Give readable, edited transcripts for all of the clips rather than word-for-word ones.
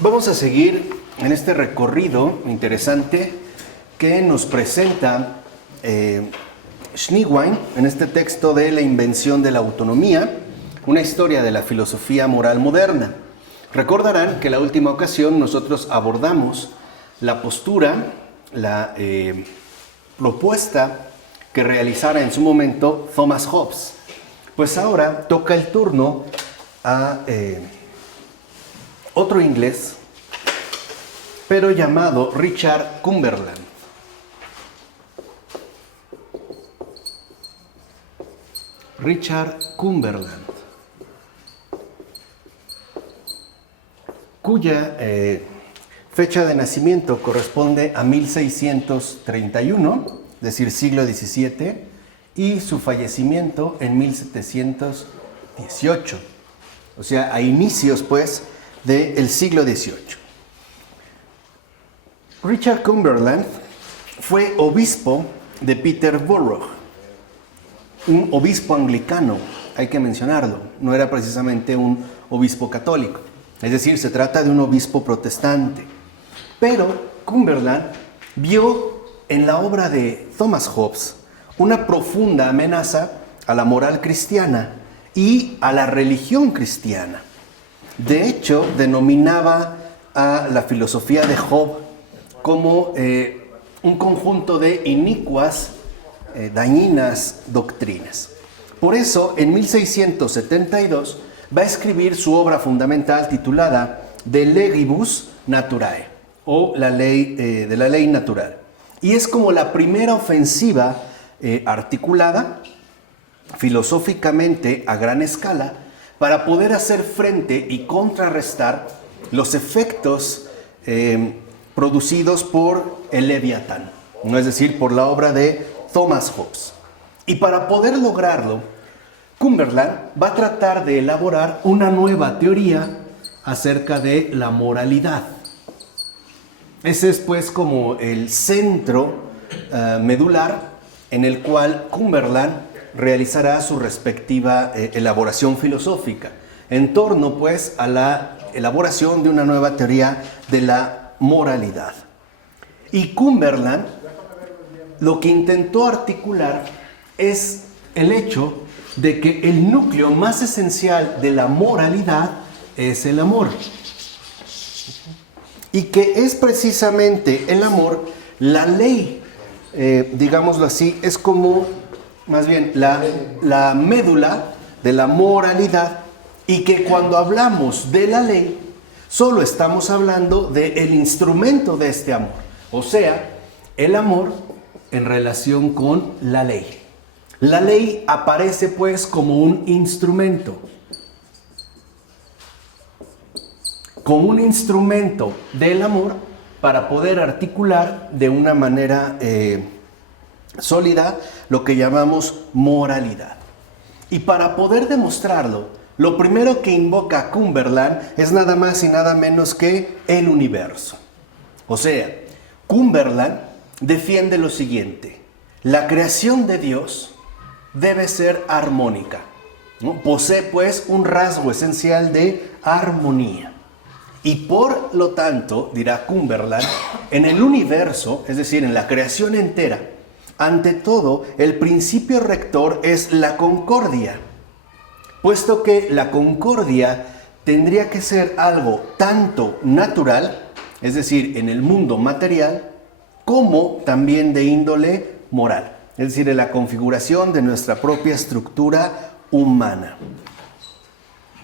Vamos a seguir en este recorrido interesante que nos presenta Schneewine en este texto de La invención de la autonomía, una historia de la filosofía moral moderna. Recordarán que la última ocasión nosotros abordamos la postura, la propuesta que realizara en su momento Thomas Hobbes. Pues ahora toca el turno a otro inglés, pero llamado Richard Cumberland. Richard Cumberland, cuya fecha de nacimiento corresponde a 1631, es decir, siglo XVII, y su fallecimiento en 1718, o sea, a inicios, pues, del siglo XVIII. Richard Cumberland fue obispo de Peterborough, un obispo anglicano, hay que mencionarlo, no era precisamente un obispo católico, es decir, se trata de un obispo protestante. Pero Cumberland vio en la obra de Thomas Hobbes una profunda amenaza a la moral cristiana y a la religión cristiana. De hecho, denominaba a la filosofía de Hobbes como un conjunto de inicuas, dañinas doctrinas. Por eso, en 1672, va a escribir su obra fundamental titulada De Legibus Naturae, o la ley de la ley natural. Y es como la primera ofensiva articulada filosóficamente a gran escala para poder hacer frente y contrarrestar los efectos producidos por el Leviatán, ¿no? Es decir, por la obra de Thomas Hobbes. Y para poder lograrlo, Cumberland va a tratar de elaborar una nueva teoría acerca de la moralidad. Ese es pues como el centro medular en el cual Cumberland realizará su respectiva elaboración filosófica, en torno pues a la elaboración de una nueva teoría de la moralidad. Y Cumberland lo que intentó articular es el hecho de que el núcleo más esencial de la moralidad es el amor. Y que es precisamente el amor la ley, digámoslo así, es como más bien la médula de la moralidad, y que cuando hablamos de la ley solo estamos hablando del instrumento de este amor, o sea, el amor en relación con la ley. La ley aparece pues como un instrumento, del amor para poder articular de una manera sólida lo que llamamos moralidad. Y para poder demostrarlo, lo primero que invoca Cumberland es nada más y nada menos que el universo. O sea, Cumberland defiende lo siguiente: la creación de Dios debe ser armónica, ¿no? Posee pues un rasgo esencial de armonía. Y por lo tanto, dirá Cumberland, en el universo, es decir, en la creación entera, ante todo, el principio rector es la concordia, puesto que la concordia tendría que ser algo tanto natural, es decir, en el mundo material, como también de índole moral, es decir, en la configuración de nuestra propia estructura humana.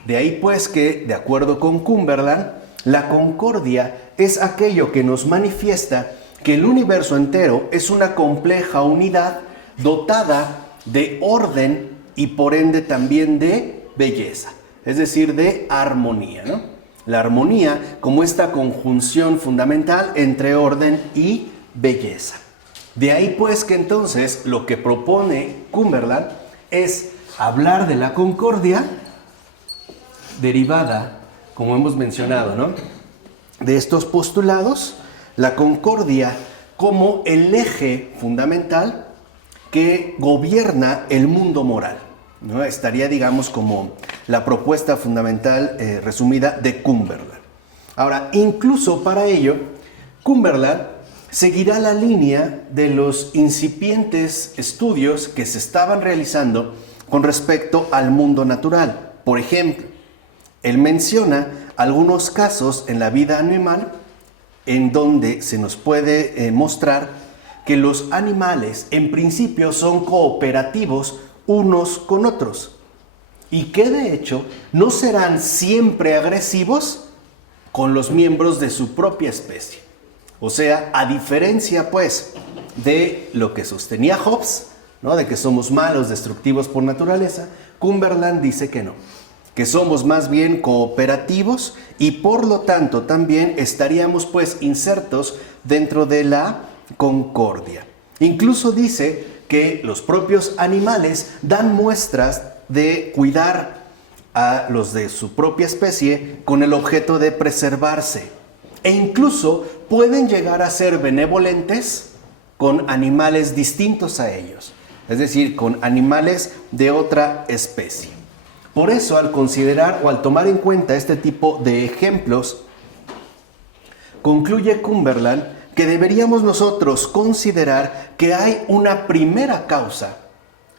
De ahí pues que, de acuerdo con Cumberland, la concordia es aquello que nos manifiesta que el universo entero es una compleja unidad dotada de orden y por ende también de belleza, es decir, de armonía, ¿no? La armonía como esta conjunción fundamental entre orden y belleza. De ahí pues que entonces lo que propone Cumberland es hablar de la concordia derivada, como hemos mencionado, ¿no?, de estos postulados, la concordia como el eje fundamental que gobierna el mundo moral, ¿no? Estaría, digamos, como la propuesta fundamental resumida de Cumberland. Ahora, incluso para ello, Cumberland seguirá la línea de los incipientes estudios que se estaban realizando con respecto al mundo natural. Por ejemplo, él menciona algunos casos en la vida animal en donde se nos puede mostrar que los animales en principio son cooperativos unos con otros y que de hecho no serán siempre agresivos con los miembros de su propia especie. O sea, a diferencia pues de lo que sostenía Hobbes, ¿no?, de que somos malos, destructivos por naturaleza, Cumberland dice que no, que somos más bien cooperativos y por lo tanto también estaríamos pues insertos dentro de la concordia. Incluso dice que los propios animales dan muestras de cuidar a los de su propia especie con el objeto de preservarse e incluso pueden llegar a ser benevolentes con animales distintos a ellos, es decir, con animales de otra especie. Por eso, al considerar o al tomar en cuenta este tipo de ejemplos, concluye Cumberland que deberíamos nosotros considerar que hay una primera causa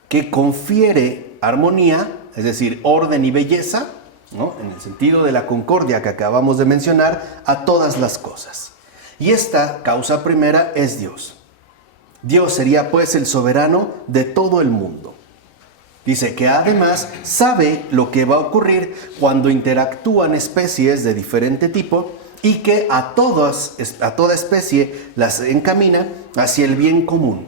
que confiere armonía, es decir, orden y belleza, ¿no?, en el sentido de la concordia que acabamos de mencionar, a todas las cosas. Y esta causa primera es Dios. Dios sería pues el soberano de todo el mundo. Dice que además sabe lo que va a ocurrir cuando interactúan especies de diferente tipo y que a toda especie las encamina hacia el bien común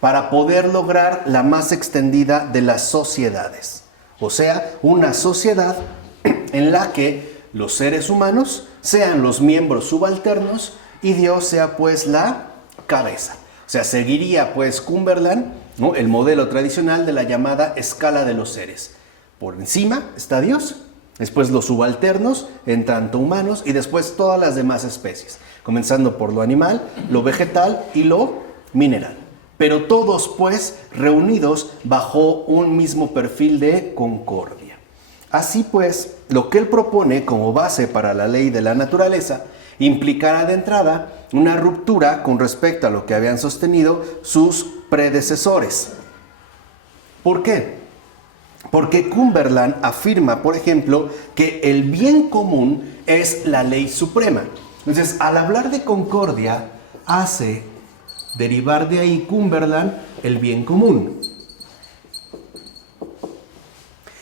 para poder lograr la más extendida de las sociedades. O sea, una sociedad en la que los seres humanos sean los miembros subalternos y Dios sea pues la cabeza. O sea, seguiría pues Cumberland, ¿no?, el modelo tradicional de la llamada escala de los seres. Por encima está Dios, después los subalternos, en tanto humanos, y después todas las demás especies, comenzando por lo animal, lo vegetal y lo mineral. Pero todos pues reunidos bajo un mismo perfil de concordia. Así pues, lo que él propone como base para la ley de la naturaleza implicará de entrada una ruptura con respecto a lo que habían sostenido sus predecesores. ¿Por qué? Porque Cumberland afirma, por ejemplo, que el bien común es la ley suprema. Entonces, al hablar de concordia, hace derivar de ahí Cumberland el bien común.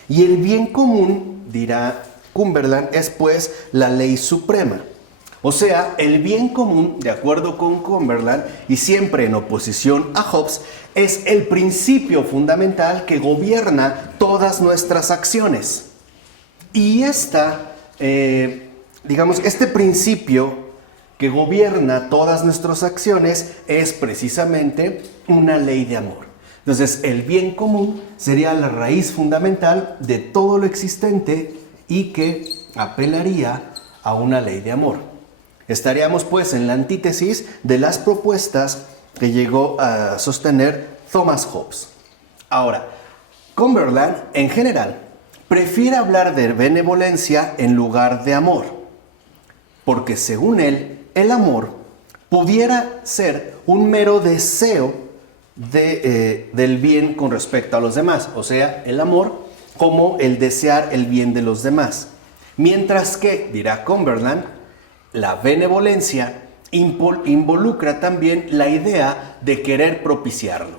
Y el bien común, dirá Cumberland, es pues la ley suprema. O sea, el bien común, de acuerdo con Cumberland, y siempre en oposición a Hobbes, es el principio fundamental que gobierna todas nuestras acciones. Y este principio que gobierna todas nuestras acciones es precisamente una ley de amor. Entonces, el bien común sería la raíz fundamental de todo lo existente y que apelaría a una ley de amor. Estaríamos pues en la antítesis de las propuestas que llegó a sostener Thomas Hobbes. Ahora, Cumberland en general prefiere hablar de benevolencia en lugar de amor, porque según él, el amor pudiera ser un mero deseo del bien con respecto a los demás, o sea, el amor como el desear el bien de los demás. Mientras que, dirá Cumberland, la benevolencia involucra también la idea de querer propiciarlo.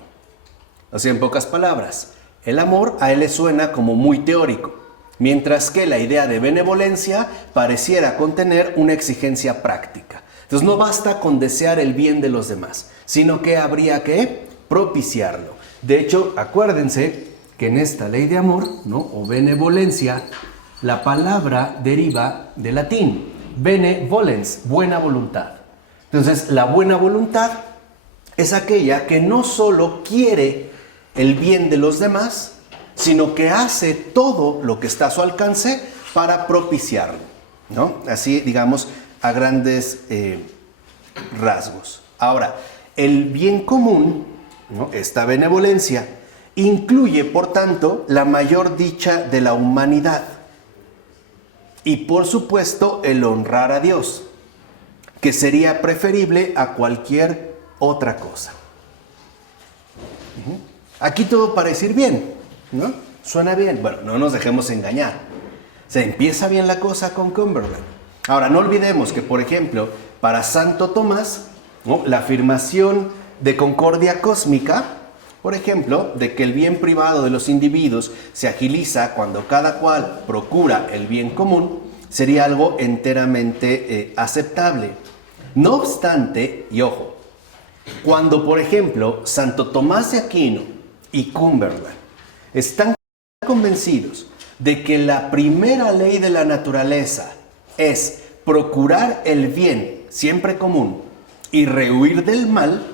O sea, en pocas palabras, el amor a él le suena como muy teórico, mientras que la idea de benevolencia pareciera contener una exigencia práctica. Entonces no basta con desear el bien de los demás, sino que habría que propiciarlo. De hecho, acuérdense que en esta ley de amor, ¿no?, o benevolencia, la palabra deriva del latín, benevolens, buena voluntad. Entonces, la buena voluntad es aquella que no solo quiere el bien de los demás, sino que hace todo lo que está a su alcance para propiciarlo, ¿no? Así, digamos, a grandes rasgos. Ahora, el bien común, ¿no?, esta benevolencia, incluye, por tanto, la mayor dicha de la humanidad. Y por supuesto el honrar a Dios, que sería preferible a cualquier otra cosa. Aquí todo parece ir bien, ¿no? Suena bien. Bueno, no nos dejemos engañar. Se empieza bien la cosa con Cumberland. Ahora, no olvidemos que, por ejemplo, para Santo Tomás, ¿no?, la afirmación de concordia cósmica, por ejemplo, de que el bien privado de los individuos se agiliza cuando cada cual procura el bien común, sería algo enteramente aceptable. No obstante, y ojo, cuando, por ejemplo, Santo Tomás de Aquino y Cumberland están convencidos de que la primera ley de la naturaleza es procurar el bien siempre común y rehuir del mal,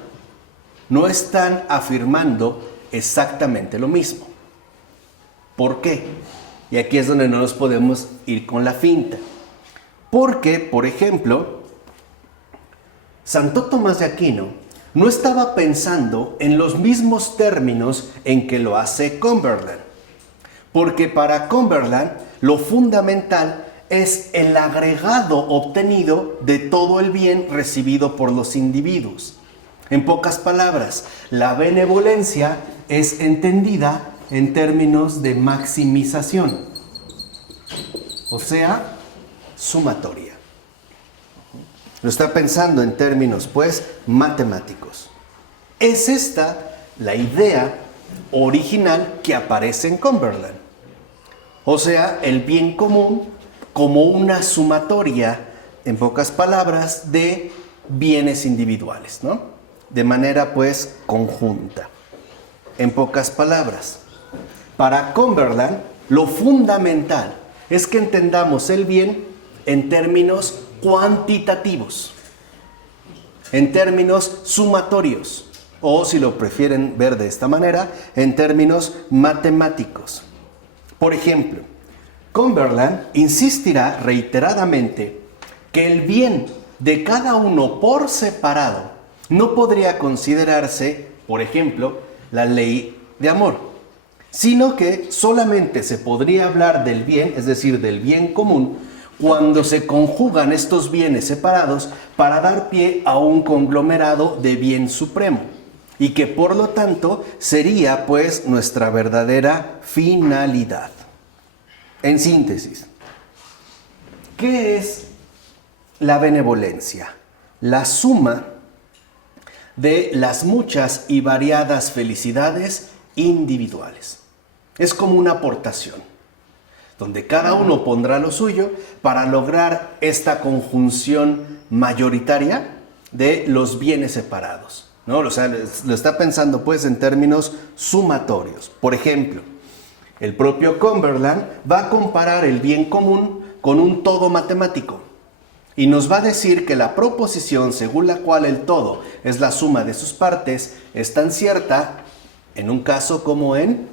no están afirmando exactamente lo mismo. ¿Por qué? Y aquí es donde no nos podemos ir con la finta. Porque, por ejemplo, Santo Tomás de Aquino no estaba pensando en los mismos términos en que lo hace Cumberland. Porque para Cumberland lo fundamental es el agregado obtenido de todo el bien recibido por los individuos. En pocas palabras, la benevolencia es entendida en términos de maximización, o sea, sumatoria. Lo está pensando en términos, pues, matemáticos. Es esta la idea original que aparece en Cumberland. O sea, el bien común como una sumatoria, en pocas palabras, de bienes individuales, ¿no? De manera, pues, conjunta. En pocas palabras, para Cumberland, lo fundamental es que entendamos el bien en términos cuantitativos, en términos sumatorios, o si lo prefieren ver de esta manera, en términos matemáticos. Por ejemplo, Cumberland insistirá reiteradamente que el bien de cada uno por separado no podría considerarse, por ejemplo, la ley de amor, sino que solamente se podría hablar del bien, es decir, del bien común, cuando se conjugan estos bienes separados para dar pie a un conglomerado de bien supremo, y que por lo tanto sería, pues, nuestra verdadera finalidad. En síntesis, ¿qué es la benevolencia? La suma de las muchas y variadas felicidades individuales. Es como una aportación, donde cada uno pondrá lo suyo para lograr esta conjunción mayoritaria de los bienes separados, ¿no? O sea, lo está pensando, pues, en términos sumatorios. Por ejemplo, el propio Cumberland va a comparar el bien común con un todo matemático y nos va a decir que la proposición según la cual el todo es la suma de sus partes es tan cierta en un caso como en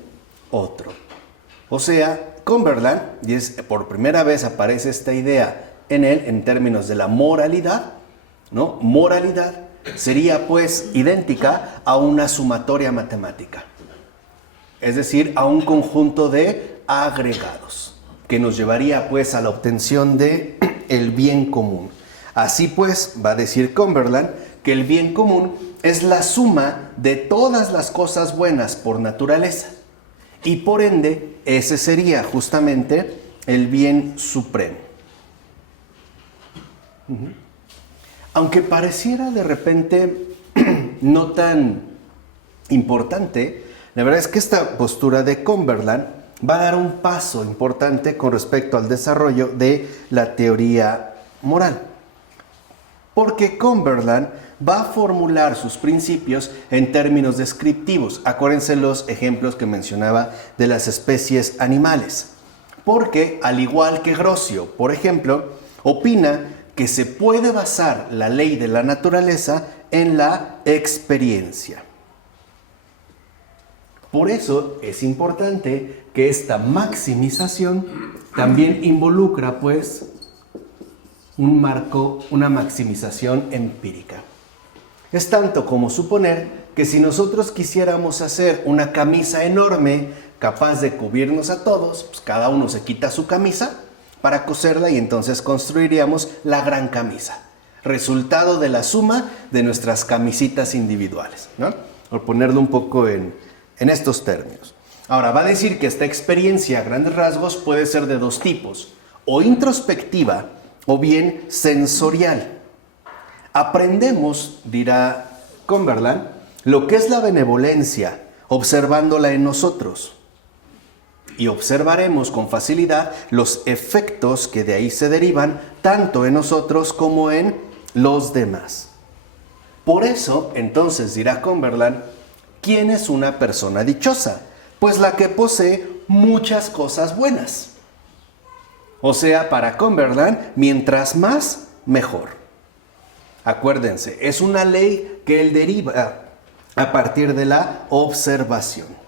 otro. O sea, Cumberland, y por primera vez aparece esta idea en él en términos de la moralidad, ¿no? Moralidad sería, pues, idéntica a una sumatoria matemática. Es decir, a un conjunto de agregados, que nos llevaría, pues, a la obtención de el bien común. Así, pues, va a decir Cumberland que el bien común es la suma de todas las cosas buenas por naturaleza, y por ende, ese sería justamente el bien supremo. Aunque pareciera de repente no tan importante, la verdad es que esta postura de Cumberland va a dar un paso importante con respecto al desarrollo de la teoría moral. Porque Cumberland va a formular sus principios en términos descriptivos. Acuérdense los ejemplos que mencionaba de las especies animales. Porque, al igual que Grocio, por ejemplo, opina que se puede basar la ley de la naturaleza en la experiencia. Por eso es importante que esta maximización también involucra, pues, un marco, una maximización empírica. Es tanto como suponer que si nosotros quisiéramos hacer una camisa enorme capaz de cubrirnos a todos, pues cada uno se quita su camisa, para coserla y entonces construiríamos la gran camisa. Resultado de la suma de nuestras camisitas individuales, ¿no? Por ponerlo un poco en estos términos. Ahora, va a decir que esta experiencia a grandes rasgos puede ser de dos tipos, o introspectiva o bien sensorial. Aprendemos, dirá Cumberland, lo que es la benevolencia observándola en nosotros. Y observaremos con facilidad los efectos que de ahí se derivan tanto en nosotros como en los demás. Por eso, entonces, dirá Cumberland, ¿quién es una persona dichosa? Pues la que posee muchas cosas buenas. O sea, para Cumberland, mientras más, mejor. Acuérdense, es una ley que él deriva a partir de la observación.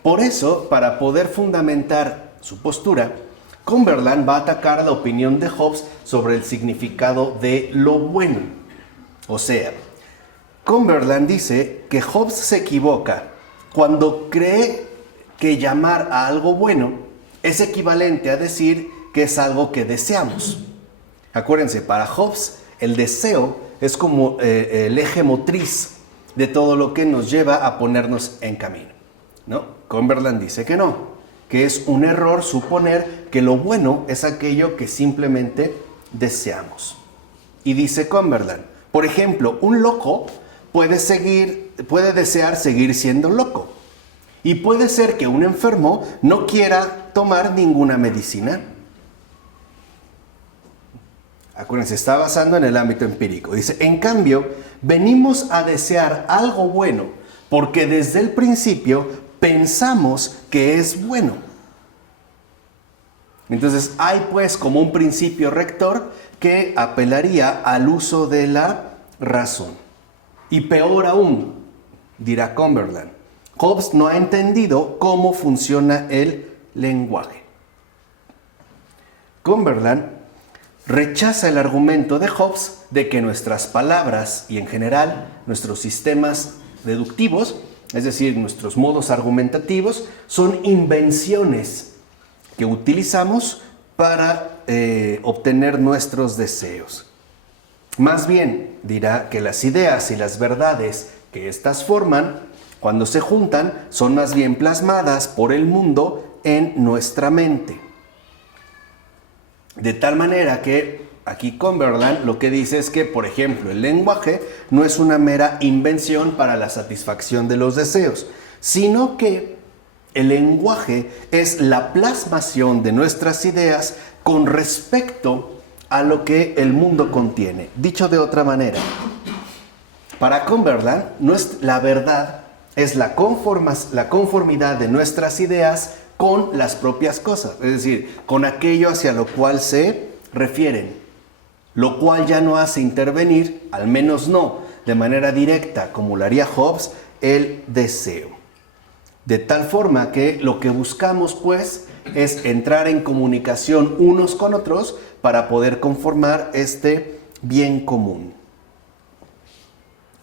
Por eso, para poder fundamentar su postura, Cumberland va a atacar la opinión de Hobbes sobre el significado de lo bueno. O sea, Cumberland dice que Hobbes se equivoca cuando cree que llamar a algo bueno es equivalente a decir que es algo que deseamos. Acuérdense, para Hobbes el deseo es como el eje motriz de todo lo que nos lleva a ponernos en camino, ¿no? Cumberland dice que no, que es un error suponer que lo bueno es aquello que simplemente deseamos. Y dice Cumberland, por ejemplo, un loco puede desear seguir siendo loco. Y puede ser que un enfermo no quiera tomar ninguna medicina. Acuérdense, está basando en el ámbito empírico. Dice, en cambio, venimos a desear algo bueno porque desde el principio pensamos que es bueno. Entonces hay pues como un principio rector que apelaría al uso de la razón. Y peor aún, dirá Cumberland, Hobbes no ha entendido cómo funciona el lenguaje. Cumberland rechaza el argumento de Hobbes de que nuestras palabras y en general nuestros sistemas deductivos, es decir, nuestros modos argumentativos, son invenciones que utilizamos para obtener nuestros deseos. Más bien, dirá que las ideas y las verdades que éstas forman, cuando se juntan, son más bien plasmadas por el mundo en nuestra mente. De tal manera que aquí Cumberland lo que dice es que, por ejemplo, el lenguaje no es una mera invención para la satisfacción de los deseos, sino que el lenguaje es la plasmación de nuestras ideas con respecto a lo que el mundo contiene. Dicho de otra manera, para Cumberland, la verdad es la conformidad de nuestras ideas con las propias cosas, es decir, con aquello hacia lo cual se refieren, lo cual ya no hace intervenir, al menos no de manera directa, como lo haría Hobbes, el deseo. De tal forma que lo que buscamos, pues, es entrar en comunicación unos con otros para poder conformar este bien común.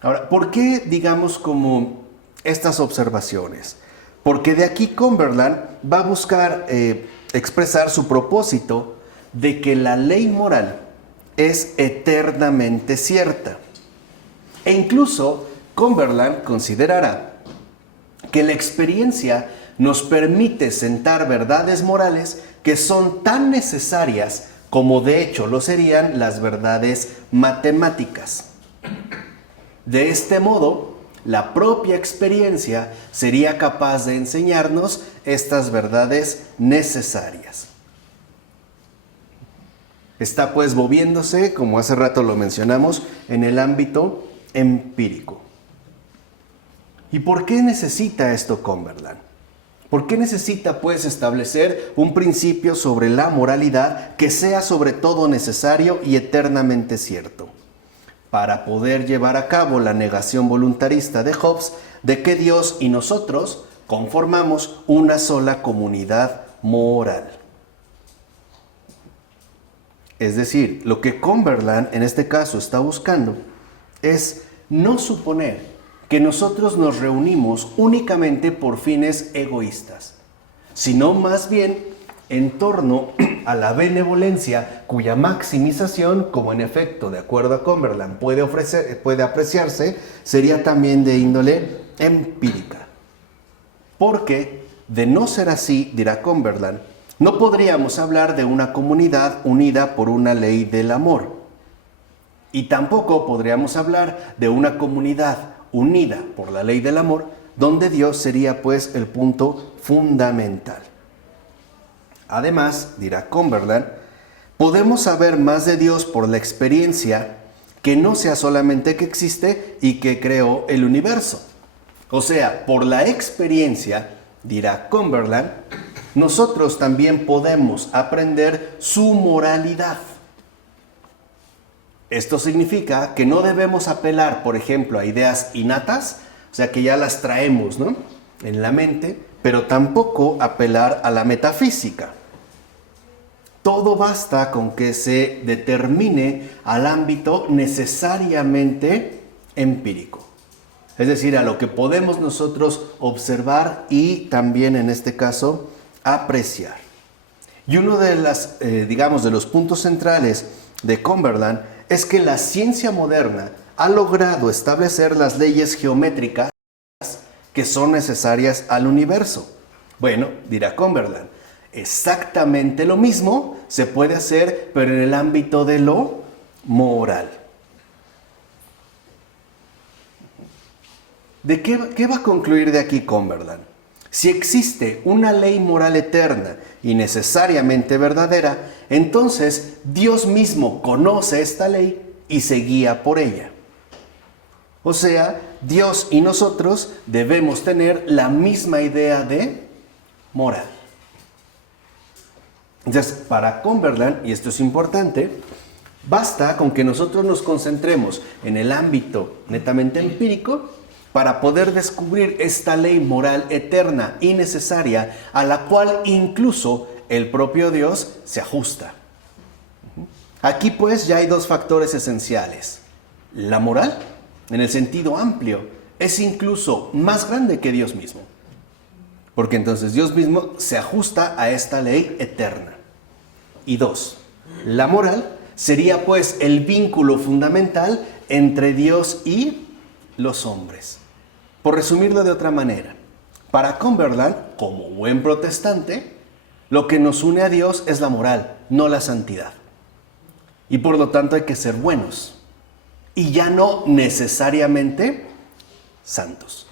Ahora, ¿por qué, digamos, como estas observaciones? Porque de aquí Cumberland va a buscar expresar su propósito de que la ley moral es eternamente cierta. E incluso Cumberland considerará que la experiencia nos permite sentar verdades morales que son tan necesarias como de hecho lo serían las verdades matemáticas. De este modo, la propia experiencia sería capaz de enseñarnos estas verdades necesarias. Está pues moviéndose, como hace rato lo mencionamos, en el ámbito empírico. ¿Y por qué necesita esto Cumberland? ¿Por qué necesita pues establecer un principio sobre la moralidad que sea sobre todo necesario y eternamente cierto? Para poder llevar a cabo la negación voluntarista de Hobbes de que Dios y nosotros conformamos una sola comunidad moral. Es decir, lo que Cumberland en este caso está buscando es no suponer que nosotros nos reunimos únicamente por fines egoístas, sino más bien en torno a la benevolencia, cuya maximización, como en efecto, de acuerdo a Cumberland, puede apreciarse, sería también de índole empírica. Porque, de no ser así, dirá Cumberland, no podríamos hablar de una comunidad unida por una ley del amor. Y tampoco podríamos hablar de una comunidad unida por la ley del amor, donde Dios sería pues el punto fundamental. Además, dirá Cumberland, podemos saber más de Dios por la experiencia que no sea solamente que existe y que creó el universo. O sea, por la experiencia, dirá Cumberland, nosotros también podemos aprender su moralidad. Esto significa que no debemos apelar, por ejemplo, a ideas innatas, o sea, que ya las traemos, ¿no?, en la mente, pero tampoco apelar a la metafísica. Todo basta con que se determine al ámbito necesariamente empírico. Es decir, a lo que podemos nosotros observar y también en este caso apreciar. Y uno de de los puntos centrales de Cumberland es que la ciencia moderna ha logrado establecer las leyes geométricas que son necesarias al universo. Bueno, dirá Cumberland, exactamente lo mismo se puede hacer, pero en el ámbito de lo moral. ¿De qué va a concluir de aquí Cumberland? Si existe una ley moral eterna y necesariamente verdadera, entonces Dios mismo conoce esta ley y se guía por ella. O sea, Dios y nosotros debemos tener la misma idea de moral. Entonces, para Cumberland, y esto es importante, basta con que nosotros nos concentremos en el ámbito netamente empírico para poder descubrir esta ley moral eterna y necesaria a la cual incluso el propio Dios se ajusta. Aquí pues ya hay dos factores esenciales. La moral, en el sentido amplio, es incluso más grande que Dios mismo. Porque entonces Dios mismo se ajusta a esta ley eterna. Y dos, la moral sería pues el vínculo fundamental entre Dios y los hombres. Por resumirlo de otra manera, para Cumberland, como buen protestante, lo que nos une a Dios es la moral, no la santidad. Y por lo tanto hay que ser buenos. Y ya no necesariamente santos.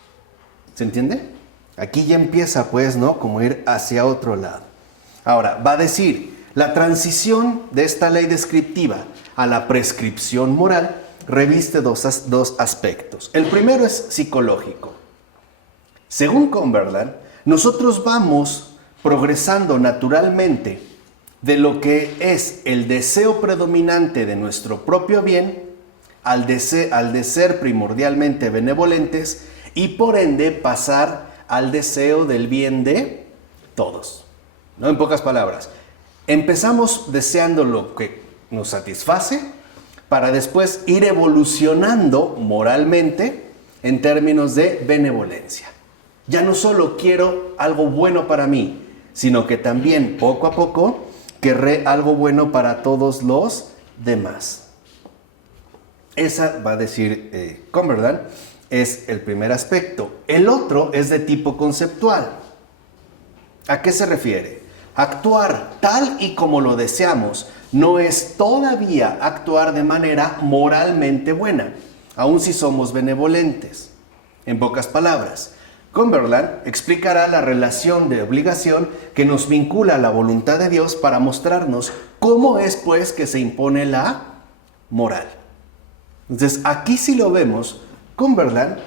¿Se entiende? Aquí ya empieza pues, ¿no?, como ir hacia otro lado. Ahora, va a decir, la transición de esta ley descriptiva a la prescripción moral reviste dos aspectos. El primero es psicológico. Según Cumberland, nosotros vamos progresando naturalmente de lo que es el deseo predominante de nuestro propio bien al de ser primordialmente benevolentes y por ende pasar al deseo del bien de todos. ¿No? En pocas palabras, empezamos deseando lo que nos satisface para después ir evolucionando moralmente en términos de benevolencia. Ya no solo quiero algo bueno para mí, sino que también poco a poco querré algo bueno para todos los demás. Esa, va a decir Cumberland, es el primer aspecto. El otro es de tipo conceptual. ¿A qué se refiere? Actuar tal y como lo deseamos no es todavía actuar de manera moralmente buena, aun si somos benevolentes. En pocas palabras, Cumberland explicará la relación de obligación que nos vincula a la voluntad de Dios para mostrarnos cómo es pues que se impone la moral. Entonces, aquí sí lo vemos, Cumberland,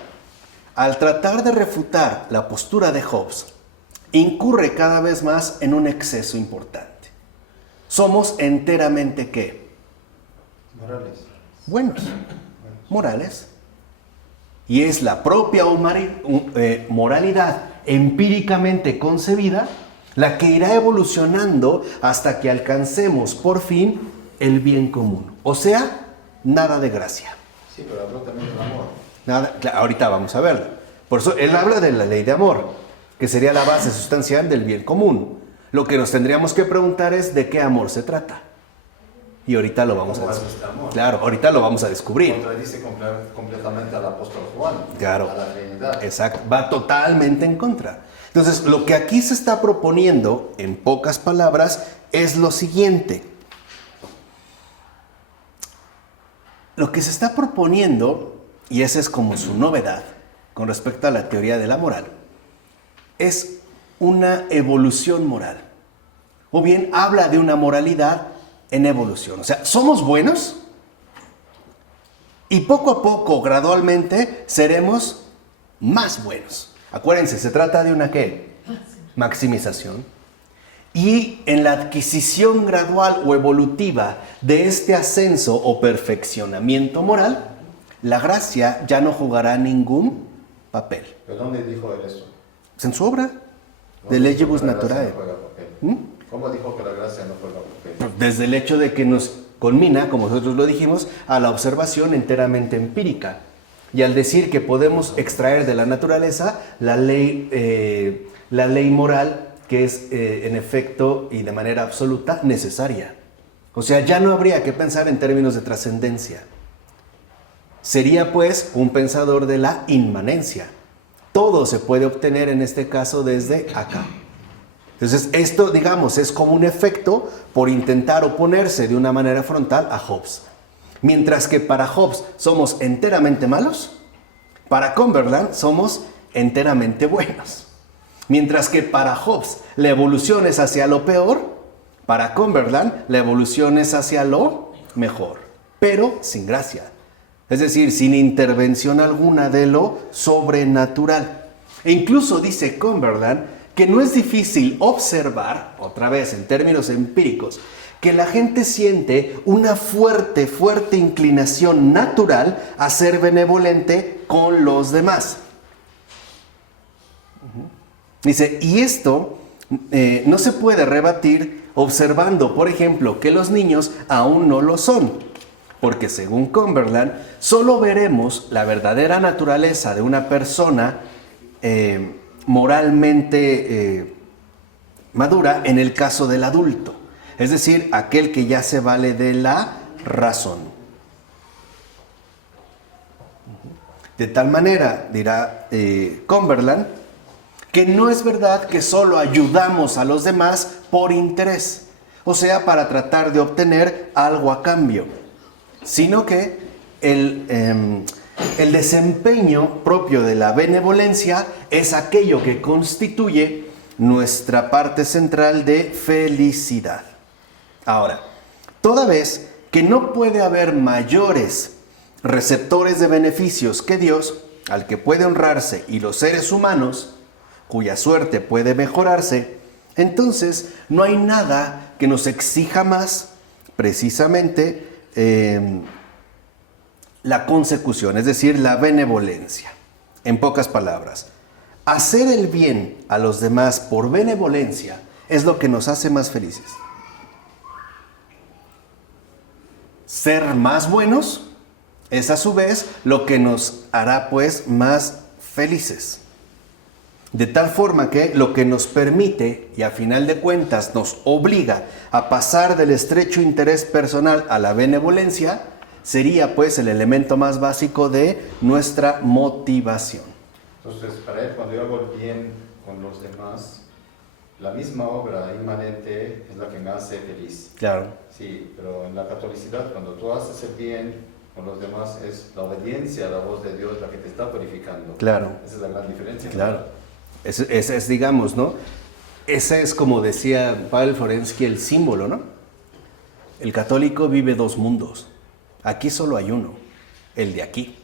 al tratar de refutar la postura de Hobbes, incurre cada vez más en un exceso importante. Somos enteramente ¿qué? Morales. Buenos. Morales. Y es la propia moralidad empíricamente concebida la que irá evolucionando hasta que alcancemos por fin el bien común. O sea, nada de gracia. Sí, pero habló también del amor. Nada, ahorita vamos a verlo. Por eso él habla de la ley de amor, que sería la base sustancial del bien común. Lo que nos tendríamos que preguntar es de qué amor se trata. Y ahorita lo vamos a ¿Cómo es descubrir. este amor? Claro, ahorita lo vamos a descubrir. Contradice completamente al apóstol Juan. Claro. A la Trinidad. Exacto, va totalmente en contra. Entonces, lo que aquí se está proponiendo, en pocas palabras, es lo siguiente. Lo que se está proponiendo, y esa es como su novedad con respecto a la teoría de la moral, es una evolución moral. O bien habla de una moralidad en evolución. O sea, somos buenos y poco a poco, gradualmente, seremos más buenos. Acuérdense, se trata de una ¿qué? Maximización. Y en la adquisición gradual o evolutiva de este ascenso o perfeccionamiento moral, la gracia ya no jugará ningún papel. ¿Pero dónde dijo él eso? Es en su obra, de ¿Dónde dijo Legibus que la gracia Naturae. no juega papel? ¿Mm? ¿Cómo dijo que la gracia no juega papel? Desde el hecho de que nos culmina, como nosotros lo dijimos, a la observación enteramente empírica. Y al decir que podemos extraer de la naturaleza la ley moral que es en efecto y de manera absoluta necesaria. O sea, ya no habría que pensar en términos de trascendencia. Sería pues un pensador de la inmanencia. Todo se puede obtener en este caso desde acá. Entonces, esto, digamos, es como un efecto por intentar oponerse de una manera frontal a Hobbes. Mientras que para Hobbes somos enteramente malos, para Cumberland somos enteramente buenos. Mientras que para Hobbes la evolución es hacia lo peor, para Cumberland la evolución es hacia lo mejor, pero sin gracia. Es decir, sin intervención alguna de lo sobrenatural. E incluso dice Cumberland que no es difícil observar, otra vez en términos empíricos, que la gente siente una fuerte inclinación natural a ser benevolente con los demás. Dice, y esto no se puede rebatir observando, por ejemplo, que los niños aún no lo son. Porque según Cumberland, solo veremos la verdadera naturaleza de una persona moralmente madura en el caso del adulto. Es decir, aquel que ya se vale de la razón. De tal manera, dirá Cumberland, que no es verdad que solo ayudamos a los demás por interés, o sea, para tratar de obtener algo a cambio, sino que el desempeño propio de la benevolencia es aquello que constituye nuestra parte central de felicidad. Ahora, toda vez que no puede haber mayores receptores de beneficios que Dios, al que puede honrarse, y los seres humanos, cuya suerte puede mejorarse, entonces no hay nada que nos exija más, precisamente, la consecución, es decir, la benevolencia. En pocas palabras, hacer el bien a los demás por benevolencia es lo que nos hace más felices. Ser más buenos es a su vez lo que nos hará pues más felices. De tal forma que lo que nos permite y a final de cuentas nos obliga a pasar del estrecho interés personal a la benevolencia sería pues el elemento más básico de nuestra motivación. Entonces, para él, cuando yo hago el bien con los demás, la misma obra inmanente es la que me hace feliz. Claro. Sí, pero en la catolicidad, cuando tú haces el bien con los demás, es la obediencia a la voz de Dios la que te está purificando. Claro. Esa es la gran diferencia. Claro. Ese es, digamos, ¿no? Ese es, como decía Pavel Forensky, el símbolo, ¿no? El católico vive dos mundos. Aquí solo hay uno, el de aquí.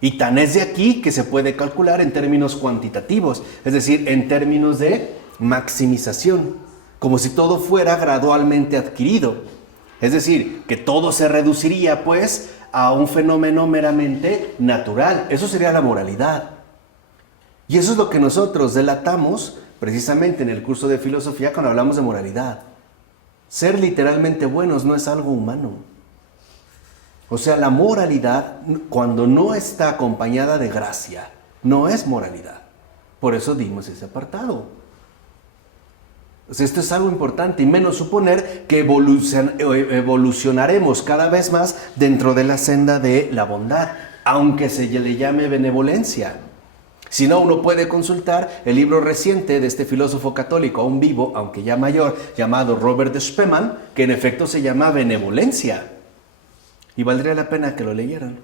Y tan es de aquí que se puede calcular en términos cuantitativos, es decir, en términos de maximización, como si todo fuera gradualmente adquirido. Es decir, que todo se reduciría, pues, a un fenómeno meramente natural. Eso sería la moralidad. Y eso es lo que nosotros delatamos precisamente en el curso de filosofía cuando hablamos de moralidad. Ser literalmente buenos no es algo humano. O sea, la moralidad, cuando no está acompañada de gracia, no es moralidad. Por eso dimos ese apartado. O sea, esto es algo importante, y menos suponer que evolucionaremos cada vez más dentro de la senda de la bondad, aunque se le llame benevolencia. Si no, uno puede consultar el libro reciente de este filósofo católico, aún vivo, aunque ya mayor, llamado Robert Spemann, que en efecto se llama Benevolencia. Y valdría la pena que lo leyeran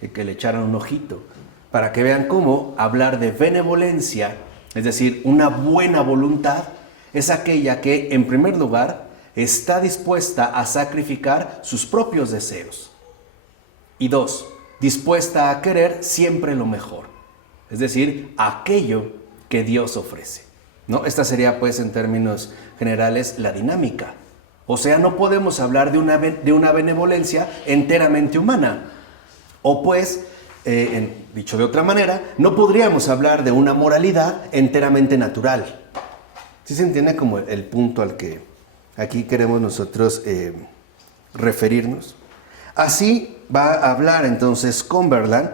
y que le echaran un ojito, para que vean cómo hablar de benevolencia, es decir, una buena voluntad, es aquella que, en primer lugar, está dispuesta a sacrificar sus propios deseos. Y dos, dispuesta a querer siempre lo mejor. Es decir, aquello que Dios ofrece, ¿no? Esta sería, pues, en términos generales, la dinámica. O sea, no podemos hablar de una benevolencia enteramente humana. O pues, dicho de otra manera, no podríamos hablar de una moralidad enteramente natural. ¿Sí se entiende como el punto al que aquí queremos nosotros referirnos? Así va a hablar entonces Cumberland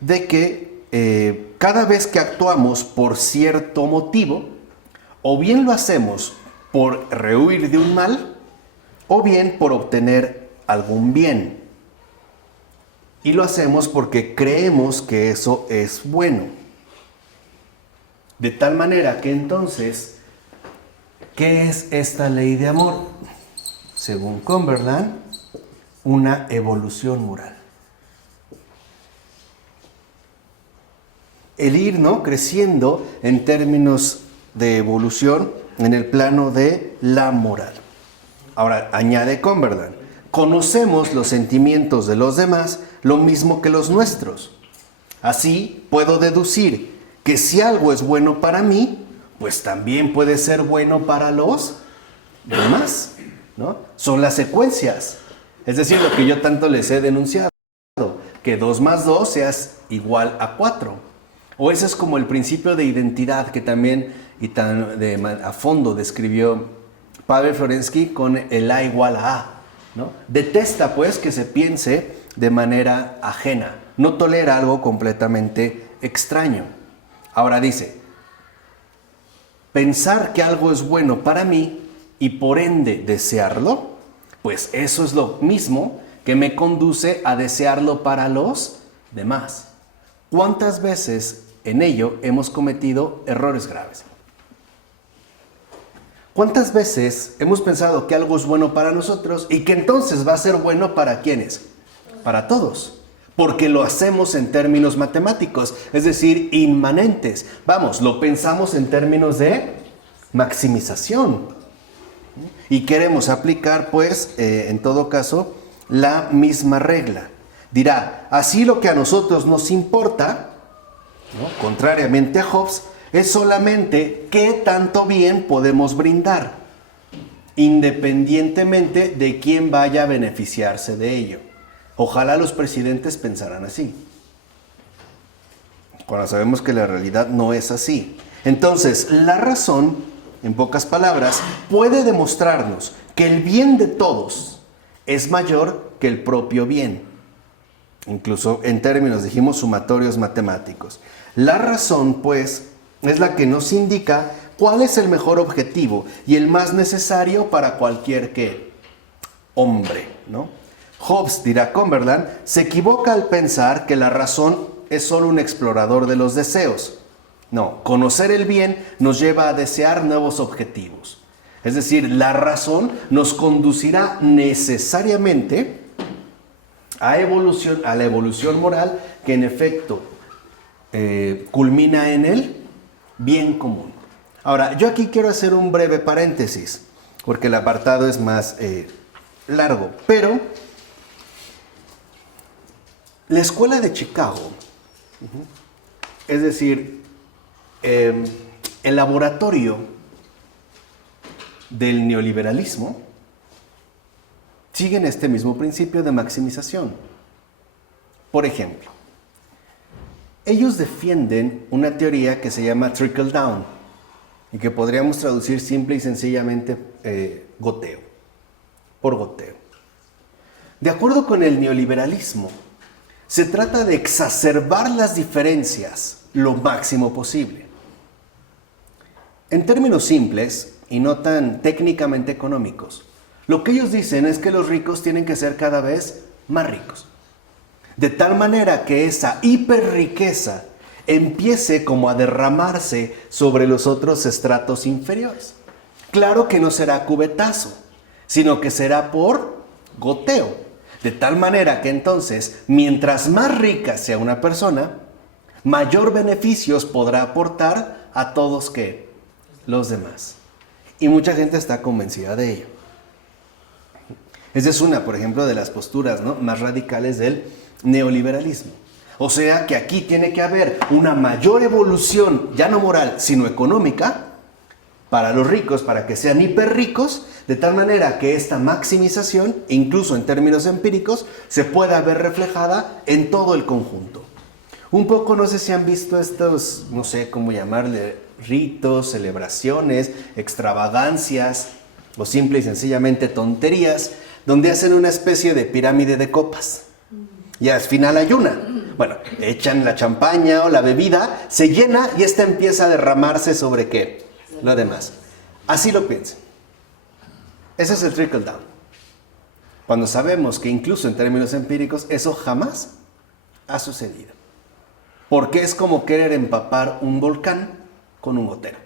de que cada vez que actuamos por cierto motivo, o bien lo hacemos por rehuir de un mal, o bien por obtener algún bien. Y lo hacemos porque creemos que eso es bueno. De tal manera que entonces, ¿qué es esta ley de amor? Según Cumberland, una evolución moral. El ir, ¿no?, creciendo en términos de evolución en el plano de la moral. Ahora, añade Cumberland, conocemos los sentimientos de los demás lo mismo que los nuestros. Así puedo deducir que si algo es bueno para mí, pues también puede ser bueno para los demás, ¿no? Son las secuencias. Es decir, lo que yo tanto les he denunciado, que 2 más 2 sea igual a 4. O ese es como el principio de identidad que también y tan a fondo describió Pavel Florensky con el A igual a A, ¿no? Detesta, pues, que se piense de manera ajena. No tolera algo completamente extraño. Ahora dice, pensar que algo es bueno para mí y por ende desearlo, pues eso es lo mismo que me conduce a desearlo para los demás. ¿Cuántas veces en ello hemos cometido errores graves? ¿Cuántas veces hemos pensado que algo es bueno para nosotros y que entonces va a ser bueno para quiénes? Para todos. Porque lo hacemos en términos matemáticos, es decir, inmanentes. Vamos, lo pensamos en términos de maximización. Y queremos aplicar, pues, en todo caso, la misma regla. Dirá, así lo que a nosotros nos importa, ¿no?, contrariamente a Hobbes, es solamente qué tanto bien podemos brindar, independientemente de quién vaya a beneficiarse de ello. Ojalá los presidentes pensaran así, cuando sabemos que la realidad no es así. Entonces, la razón, en pocas palabras, puede demostrarnos que el bien de todos es mayor que el propio bien. Incluso en términos, dijimos, sumatorios matemáticos. La razón, pues, es la que nos indica cuál es el mejor objetivo y el más necesario para cualquier hombre, ¿no? Hobbes, dirá Cumberland, se equivoca al pensar que la razón es solo un explorador de los deseos. No, conocer el bien nos lleva a desear nuevos objetivos. Es decir, la razón nos conducirá necesariamente a la evolución moral que en efecto culmina en el bien común. Ahora, yo aquí quiero hacer un breve paréntesis, porque el apartado es más largo, pero la escuela de Chicago, es decir, el laboratorio del neoliberalismo, siguen este mismo principio de maximización. Por ejemplo, ellos defienden una teoría que se llama trickle down y que podríamos traducir simple y sencillamente goteo, por goteo. De acuerdo con el neoliberalismo, se trata de exacerbar las diferencias lo máximo posible. En términos simples y no tan técnicamente económicos, lo que ellos dicen es que los ricos tienen que ser cada vez más ricos. De tal manera que esa hiperriqueza empiece como a derramarse sobre los otros estratos inferiores. Claro que no será cubetazo, sino que será por goteo. De tal manera que entonces, mientras más rica sea una persona, mayor beneficios podrá aportar a todos que los demás. Y mucha gente está convencida de ello. Esa es una, por ejemplo, de las posturas, ¿no?, más radicales del neoliberalismo. O sea que aquí tiene que haber una mayor evolución, ya no moral, sino económica, para los ricos, para que sean hiperricos, de tal manera que esta maximización, incluso en términos empíricos, se pueda ver reflejada en todo el conjunto. Un poco, no sé si han visto estos, no sé cómo llamarle, ritos, celebraciones, extravagancias o simple y sencillamente tonterías, donde hacen una especie de pirámide de copas. Y al final hay una. Bueno, echan la champaña o la bebida, se llena y esta empieza a derramarse sobre ¿qué? Lo demás. Así lo piensen. Ese es el trickle down. Cuando sabemos que incluso en términos empíricos eso jamás ha sucedido. Porque es como querer empapar un volcán con un gotero.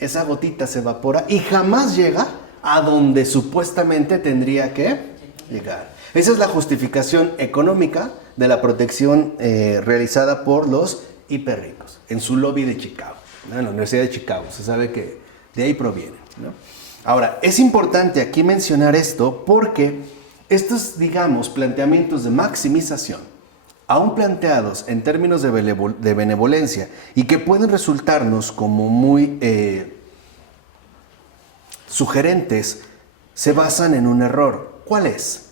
Esa gotita se evapora y jamás llega a donde supuestamente tendría que llegar. Esa es la justificación económica de la protección realizada por los hiperricos en su lobby de Chicago, ¿no? En la Universidad de Chicago. Se sabe que de ahí proviene, ¿no? Ahora, es importante aquí mencionar esto porque estos, digamos, planteamientos de maximización, aún planteados en términos de benevolencia y que pueden resultarnos como muy sugerentes, se basan en un error. ¿Cuál es?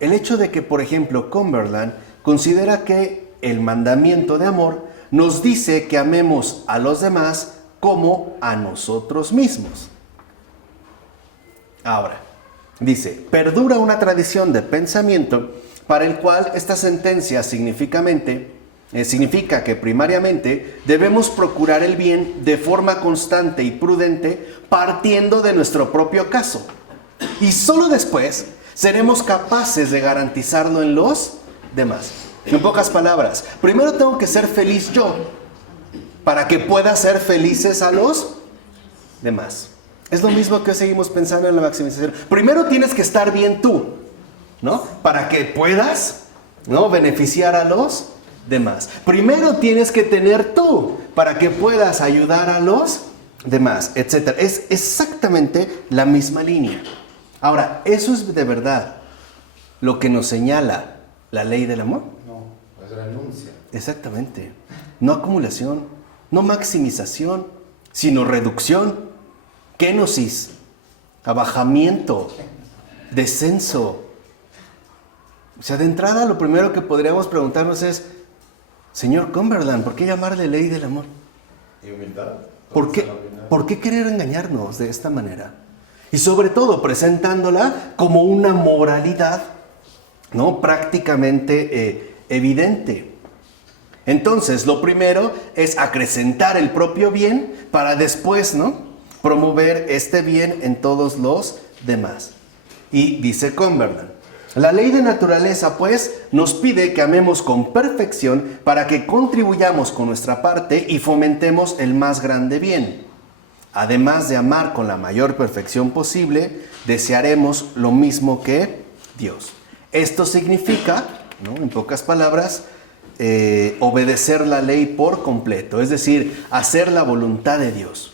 El hecho de que, por ejemplo, Cumberland considera que el mandamiento de amor nos dice que amemos a los demás como a nosotros mismos. Ahora, dice, perdura una tradición de pensamiento para el cual esta sentencia significa que primariamente debemos procurar el bien de forma constante y prudente partiendo de nuestro propio caso. Y solo después seremos capaces de garantizarlo en los demás. En pocas palabras, primero tengo que ser feliz yo para que pueda ser felices a los demás. Es lo mismo que seguimos pensando en la maximización. Primero tienes que estar bien tú, ¿no? Para que puedas, ¿no?, beneficiar a los demás. Primero tienes que tener tú para que puedas ayudar a los demás, etc. Es exactamente la misma línea. Ahora, ¿eso es de verdad lo que nos señala la ley del amor? No, es renuncia. Exactamente. No acumulación, no maximización, sino reducción, kenosis, abajamiento, descenso. O sea, de entrada lo primero que podríamos preguntarnos es, señor Cumberland, ¿por qué llamarle ley del amor? ¿Y humildad? ¿Por qué querer engañarnos de esta manera? Y sobre todo presentándola como una moralidad, ¿no?, prácticamente evidente. Entonces, lo primero es acrecentar el propio bien para después, ¿no?, promover este bien en todos los demás. Y dice Cumberland, la ley de naturaleza, pues, nos pide que amemos con perfección para que contribuyamos con nuestra parte y fomentemos el más grande bien. Además de amar con la mayor perfección posible, desearemos lo mismo que Dios. Esto significa, ¿no?, en pocas palabras, obedecer la ley por completo, es decir, hacer la voluntad de Dios.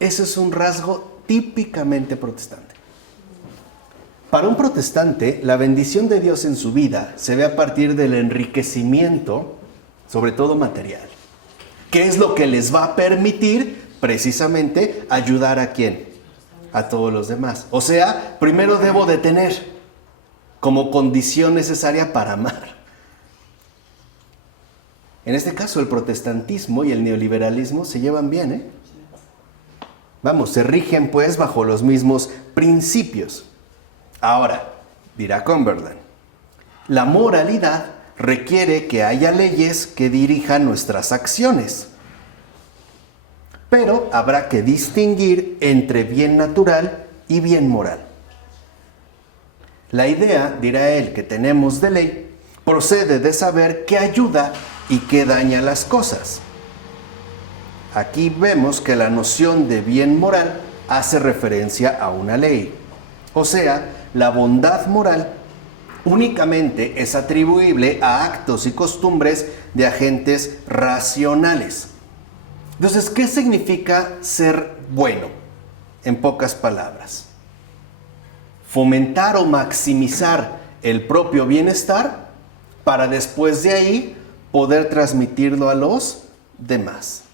Eso es un rasgo típicamente protestante. Para un protestante, la bendición de Dios en su vida se ve a partir del enriquecimiento, sobre todo material, que es lo que les va a permitir precisamente ayudar a ¿quién? A todos los demás. O sea, primero debo de tener como condición necesaria para amar. En este caso, el protestantismo y el neoliberalismo se llevan bien, ¿eh? Vamos, se rigen pues bajo los mismos principios. Ahora, dirá Cumberland, la moralidad requiere que haya leyes que dirijan nuestras acciones. pero habrá que distinguir entre bien natural y bien moral. La idea, dirá él, que tenemos de ley procede de saber qué ayuda y qué daña las cosas. Aquí vemos que la noción de bien moral hace referencia a una ley. O sea, la bondad moral únicamente es atribuible a actos y costumbres de agentes racionales. Entonces, ¿qué significa ser bueno? En pocas palabras, fomentar o maximizar el propio bienestar para después de ahí poder transmitirlo a los demás.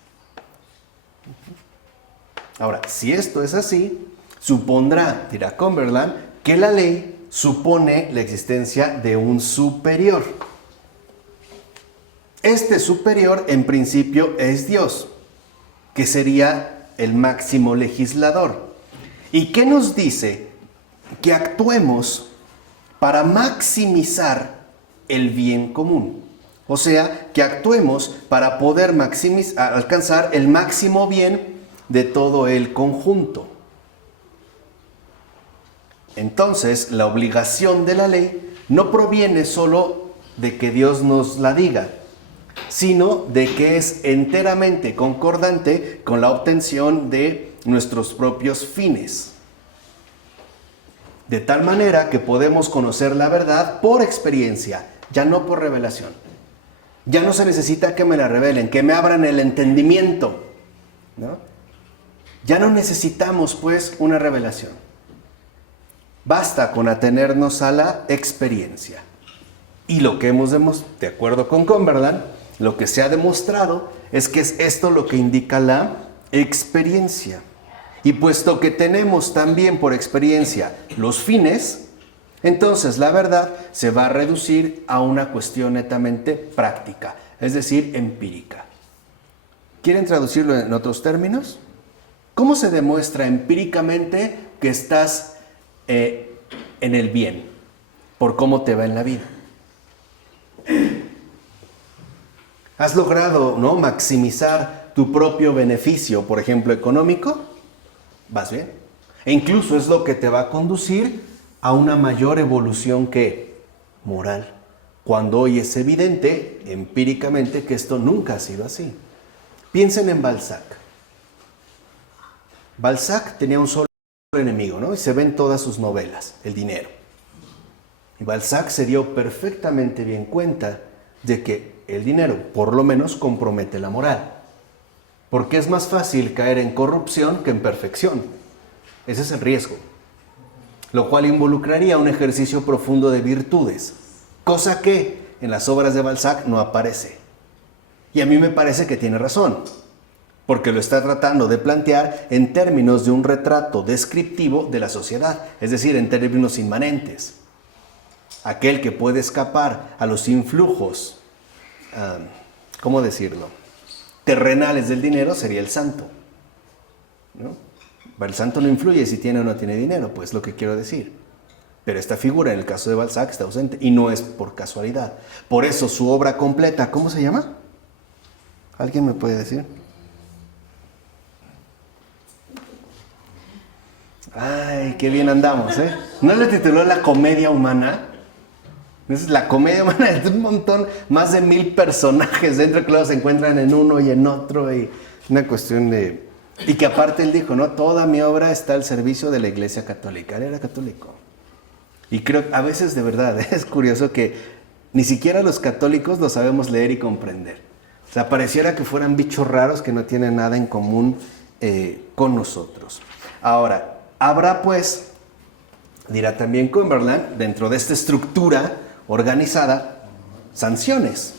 Ahora, si esto es así, supondrá, dirá Cumberland, que la ley supone la existencia de un superior. Este superior, en principio, es Dios, que sería el máximo legislador. ¿Y qué nos dice? Que actuemos para maximizar el bien común. O sea, que actuemos para poder alcanzar el máximo bien de todo el conjunto. Entonces, la obligación de la ley no proviene solo de que Dios nos la diga, sino de que es enteramente concordante con la obtención de nuestros propios fines. De tal manera que podemos conocer la verdad por experiencia, ya no por revelación. Ya no se necesita que me la revelen, que me abran el entendimiento, ¿no? Ya no necesitamos, pues, una revelación. Basta con atenernos a la experiencia. Y lo que hemos demostrado, de acuerdo con Cumberland, lo que se ha demostrado es que es esto lo que indica la experiencia. Y puesto que tenemos también por experiencia los fines, entonces la verdad se va a reducir a una cuestión netamente práctica, es decir, empírica. ¿Quieren traducirlo en otros términos? ¿Cómo se demuestra empíricamente que estás en el bien? Por cómo te va en la vida. ¿Has logrado, ¿no?, maximizar tu propio beneficio, por ejemplo, económico? ¿Vas bien? E incluso es lo que te va a conducir a una mayor evolución que moral, cuando hoy es evidente, empíricamente, que esto nunca ha sido así. Piensen en Balzac. Balzac tenía un solo enemigo, ¿no? Y se ve en todas sus novelas, el dinero. Y Balzac se dio perfectamente bien cuenta de que el dinero, por lo menos, compromete la moral. Porque es más fácil caer en corrupción que en perfección. Ese es el riesgo. Lo cual involucraría un ejercicio profundo de virtudes, cosa que en las obras de Balzac no aparece. Y a mí me parece que tiene razón, porque lo está tratando de plantear en términos de un retrato descriptivo de la sociedad, es decir, en términos inmanentes. Aquel que puede escapar a los influjos, ¿cómo decirlo?, terrenales del dinero sería el santo, ¿no? El santo no influye si tiene o no tiene dinero, pues lo que quiero decir. Pero esta figura, en el caso de Balzac, está ausente y no es por casualidad. Por eso su obra completa, ¿cómo se llama? ¿Alguien me puede decir? Ay, qué bien andamos, ¿eh? ¿No le tituló La comedia humana? Es la comedia humana, es un montón, más de 1000 personajes dentro que luego se encuentran en uno y en otro, y una cuestión de... Y que aparte él dijo, ¿no? Toda mi obra está al servicio de la Iglesia Católica. Él era católico. Y creo, a veces de verdad, es curioso que ni siquiera los católicos lo sabemos leer y comprender. O sea, pareciera que fueran bichos raros que no tienen nada en común con nosotros. Ahora, habrá pues, dirá también Cumberland, dentro de esta estructura organizada, sanciones.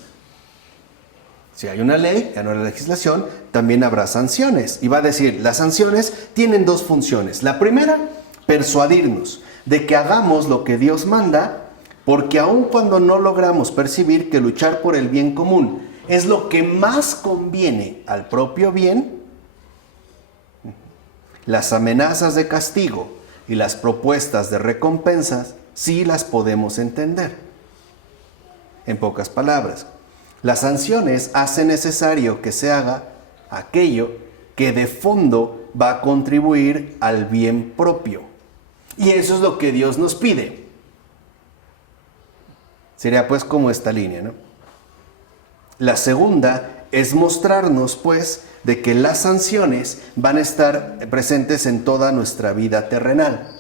Si hay una ley, hay una legislación, también habrá sanciones. Y va a decir, las sanciones tienen dos funciones. La primera, persuadirnos de que hagamos lo que Dios manda, porque aun cuando no logramos percibir que luchar por el bien común es lo que más conviene al propio bien, las amenazas de castigo y las propuestas de recompensas sí las podemos entender. En pocas palabras, las sanciones hacen necesario que se haga aquello que de fondo va a contribuir al bien propio. Y eso es lo que Dios nos pide. Sería pues como esta línea, ¿no? La segunda es mostrarnos pues de que las sanciones van a estar presentes en toda nuestra vida terrenal.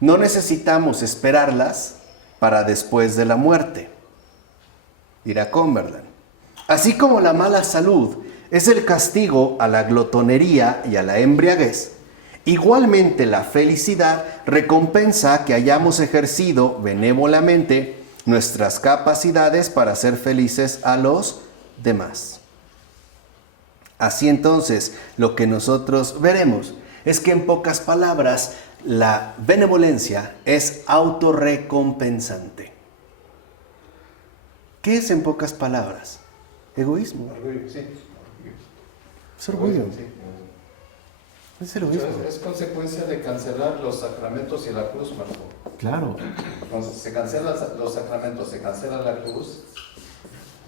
No necesitamos esperarlas para después de la muerte. Dirá Cumberland. Así como la mala salud es el castigo a la glotonería y a la embriaguez, igualmente la felicidad recompensa que hayamos ejercido benévolamente nuestras capacidades para ser felices a los demás. Así entonces, lo que nosotros veremos es que en pocas palabras, la benevolencia es autorrecompensante. ¿Qué es en pocas palabras? Egoísmo. Orgullo, sí. Es orgullo. Sí. Es egoísmo. Es consecuencia de cancelar los sacramentos y la cruz, Marco. Claro. Cuando se cancelan los sacramentos, se cancela la cruz,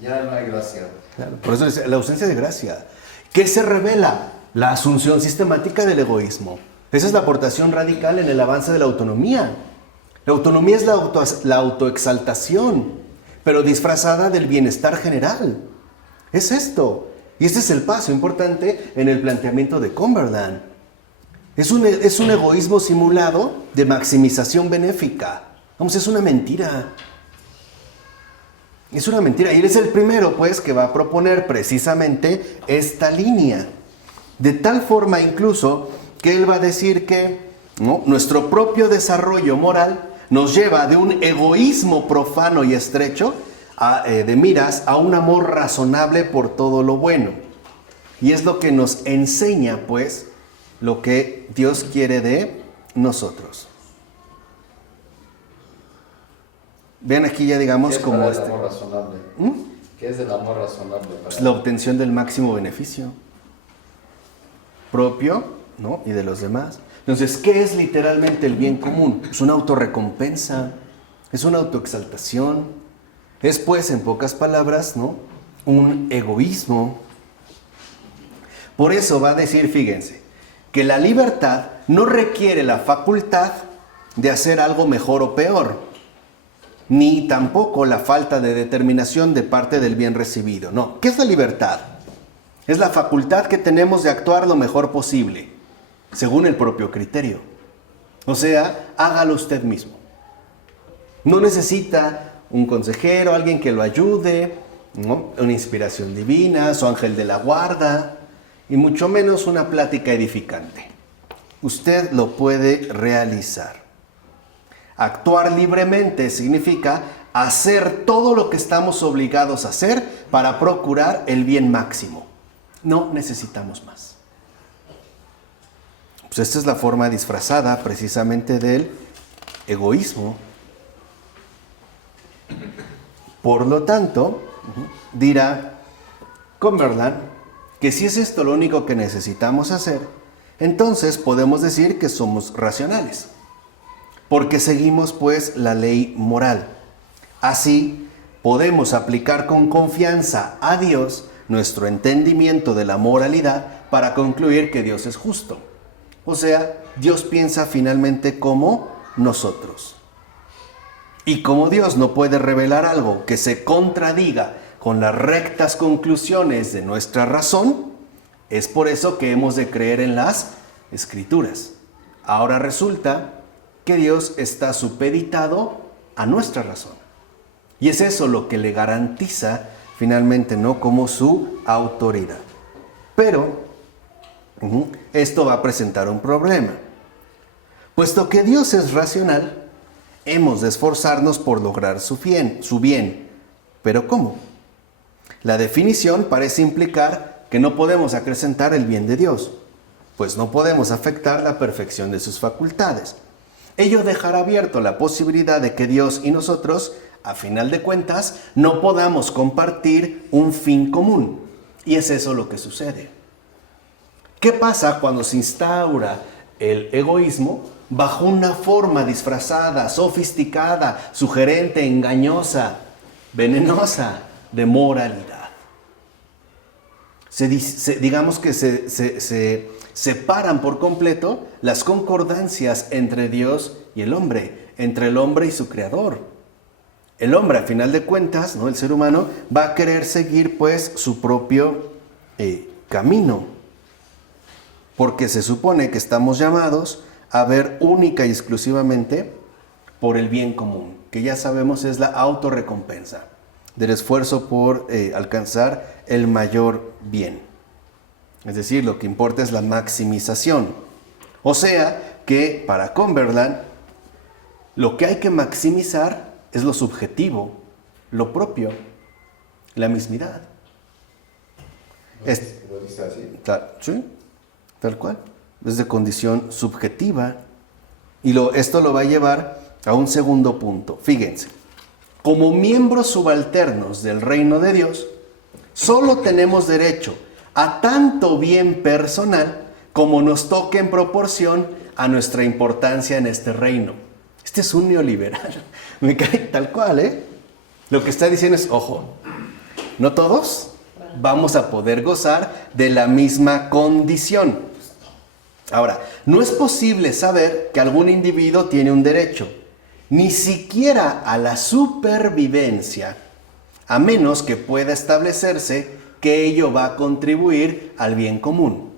ya no hay gracia. Claro. Por eso es la ausencia de gracia. ¿Qué se revela? La asunción sistemática del egoísmo. Esa es la aportación radical en el avance de la autonomía. La autonomía es la autoexaltación, pero disfrazada del bienestar general. Es esto. Y este es el paso importante en el planteamiento de Cumberland. Es un egoísmo simulado de maximización benéfica. Vamos, es una mentira. Es una mentira. Y él es el primero, pues, que va a proponer precisamente esta línea. De tal forma, incluso, que él va a decir que nuestro propio desarrollo moral nos lleva de un egoísmo profano y estrecho de miras a un amor razonable por todo lo bueno. Y es lo que nos enseña, pues, lo que Dios quiere de nosotros. Vean aquí ya, digamos, como ¿Qué es el amor razonable? ¿Qué es el amor razonable? La obtención del máximo beneficio propio, ¿no? Y de los demás. Entonces, ¿qué es literalmente el bien común? Es una autorrecompensa, es una autoexaltación, es pues, en pocas palabras, ¿no? Un egoísmo. Por eso va a decir, fíjense, que la libertad no requiere la facultad de hacer algo mejor o peor, ni tampoco la falta de determinación de parte del bien recibido. No, ¿qué es la libertad? Es la facultad que tenemos de actuar lo mejor posible, según el propio criterio. O sea, hágalo usted mismo. No necesita un consejero, alguien que lo ayude, ¿no? Una inspiración divina, su ángel de la guarda, y mucho menos una plática edificante. Usted lo puede realizar. Actuar libremente significa hacer todo lo que estamos obligados a hacer para procurar el bien máximo. No necesitamos más. Pues esta es la forma disfrazada precisamente del egoísmo. Por lo tanto, dirá Cumberland que si es esto lo único que necesitamos hacer, entonces podemos decir que somos racionales, porque seguimos pues la ley moral. Así podemos aplicar con confianza a Dios nuestro entendimiento de la moralidad para concluir que Dios es justo. O sea, Dios piensa finalmente como nosotros. Y como Dios no puede revelar algo que se contradiga con las rectas conclusiones de nuestra razón, es por eso que hemos de creer en las Escrituras. Ahora resulta que Dios está supeditado a nuestra razón. Y es eso lo que le garantiza finalmente, ¿no?, como su autoridad. Pero esto va a presentar un problema. Puesto que Dios es racional, hemos de esforzarnos por lograr su bien. ¿Pero cómo? La definición parece implicar que no podemos acrecentar el bien de Dios, pues no podemos afectar la perfección de sus facultades. Ello dejará abierto la posibilidad de que Dios y nosotros, a final de cuentas, no podamos compartir un fin común. Y es eso lo que sucede. ¿Qué pasa cuando se instaura el egoísmo bajo una forma disfrazada, sofisticada, sugerente, engañosa, venenosa de moralidad? digamos que se separan por completo las concordancias entre Dios y el hombre, entre el hombre y su creador. El hombre, a final de cuentas, ¿no?, el ser humano, va a querer seguir pues su propio camino, porque se supone que estamos llamados a ver única y exclusivamente por el bien común, que ya sabemos es la autorrecompensa del esfuerzo por alcanzar el mayor bien. Es decir, lo que importa es la maximización. O sea que para Cumberland, lo que hay que maximizar es lo subjetivo, lo propio, la mismidad. ¿Lo dice así? Sí, tal cual. Es de condición subjetiva. Y esto lo va a llevar a un segundo punto. Fíjense, como miembros subalternos del reino de Dios, solo tenemos derecho a tanto bien personal como nos toque en proporción a nuestra importancia en este reino. Este es un neoliberal. Me cae tal cual, ¿eh? Lo que está diciendo es, ojo, no todos vamos a poder gozar de la misma condición. Ahora, no es posible saber que algún individuo tiene un derecho, ni siquiera a la supervivencia, a menos que pueda establecerse que ello va a contribuir al bien común.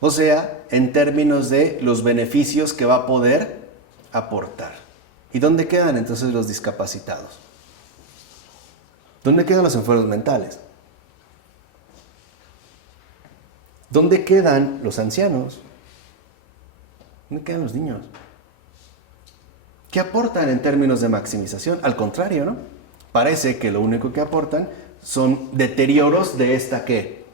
O sea, en términos de los beneficios que va a poder aportar. ¿Y dónde quedan entonces los discapacitados? ¿Dónde quedan los enfermos mentales? ¿Dónde quedan los ancianos? ¿Dónde quedan los niños? ¿Qué aportan en términos de maximización? Al contrario, ¿no? Parece que lo único que aportan son deterioros de esta, ¿qué?,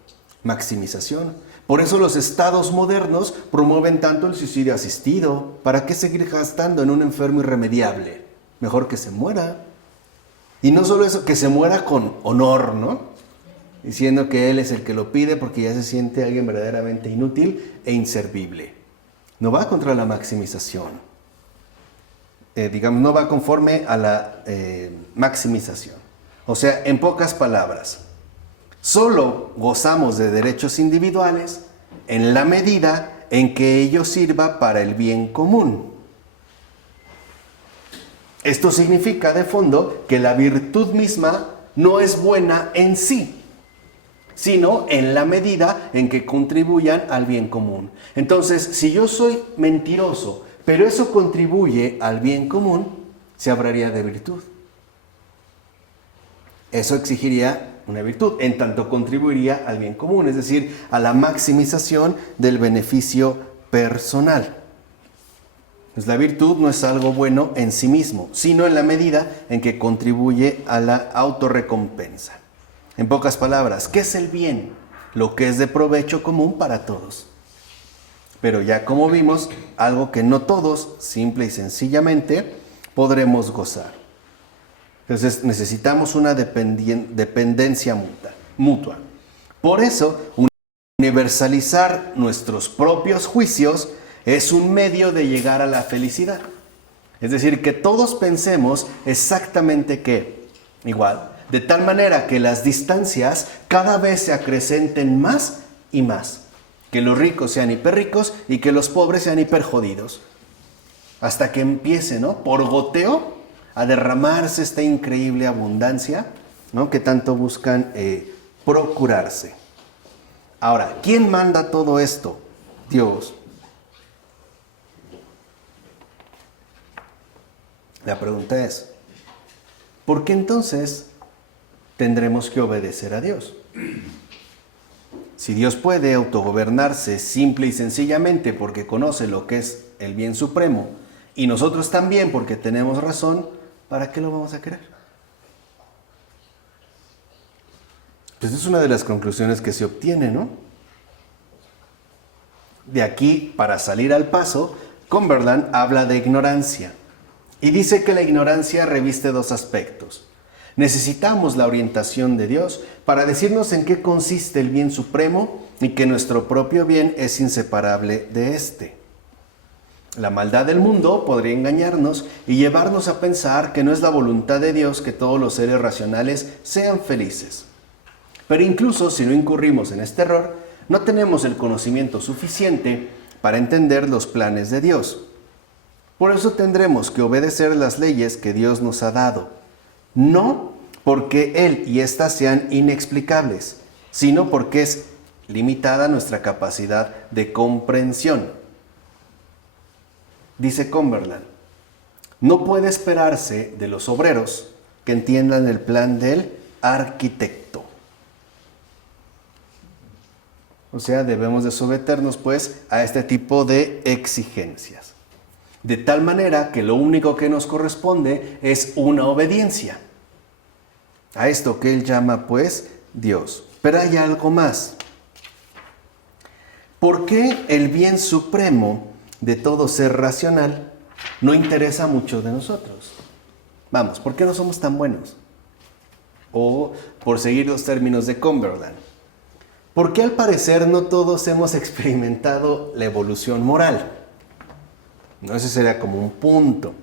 maximización. Por eso los estados modernos promueven tanto el suicidio asistido. ¿Para qué seguir gastando en un enfermo irremediable? Mejor que se muera. Y no solo eso, que se muera con honor, ¿no? Diciendo que él es el que lo pide porque ya se siente alguien verdaderamente inútil e inservible. No va contra la maximización. No va conforme a la maximización. O sea, en pocas palabras, solo gozamos de derechos individuales en la medida en que ello sirva para el bien común. Esto significa, de fondo, que la virtud misma no es buena en sí, sino en la medida en que contribuyan al bien común. Entonces, si yo soy mentiroso, pero eso contribuye al bien común, se hablaría de virtud. Eso exigiría una virtud, en tanto contribuiría al bien común, es decir, a la maximización del beneficio personal. Pues la virtud no es algo bueno en sí mismo, sino en la medida en que contribuye a la autorrecompensa. En pocas palabras, ¿qué es el bien? Lo que es de provecho común para todos. Pero ya como vimos, algo que no todos, simple y sencillamente, podremos gozar. Entonces necesitamos una dependencia mutua. Por eso, universalizar nuestros propios juicios es un medio de llegar a la felicidad. Es decir, que todos pensemos exactamente igual, de tal manera que las distancias cada vez se acrecenten más y más. Que los ricos sean hiperricos y que los pobres sean hiperjodidos. Hasta que empiece, ¿no?, por goteo, a derramarse esta increíble abundancia, ¿no?, que tanto buscan procurarse. Ahora, ¿quién manda todo esto? Dios. La pregunta es, ¿por qué entonces tendremos que obedecer a Dios? Si Dios puede autogobernarse simple y sencillamente porque conoce lo que es el bien supremo, y nosotros también porque tenemos razón, ¿para qué lo vamos a querer? Pues es una de las conclusiones que se obtiene, ¿no? De aquí, para salir al paso, Cumberland habla de ignorancia y dice que la ignorancia reviste dos aspectos. Necesitamos la orientación de Dios para decirnos en qué consiste el bien supremo y que nuestro propio bien es inseparable de éste. La maldad del mundo podría engañarnos y llevarnos a pensar que no es la voluntad de Dios que todos los seres racionales sean felices. Pero incluso si no incurrimos en este error, no tenemos el conocimiento suficiente para entender los planes de Dios. Por eso tendremos que obedecer las leyes que Dios nos ha dado, no porque Él y éstas sean inexplicables, sino porque es limitada nuestra capacidad de comprensión. Dice Cumberland, no puede esperarse de los obreros que entiendan el plan del arquitecto. O sea, debemos de someternos pues a este tipo de exigencias. De tal manera que lo único que nos corresponde es una obediencia a esto que él llama pues Dios. Pero hay algo más. ¿Por qué el bien supremo de todo ser racional no interesa a muchos de nosotros? Vamos, ¿por qué no somos tan buenos? O, por seguir los términos de Cumberland, ¿por qué al parecer no todos hemos experimentado la evolución moral? No, ese sería como un punto.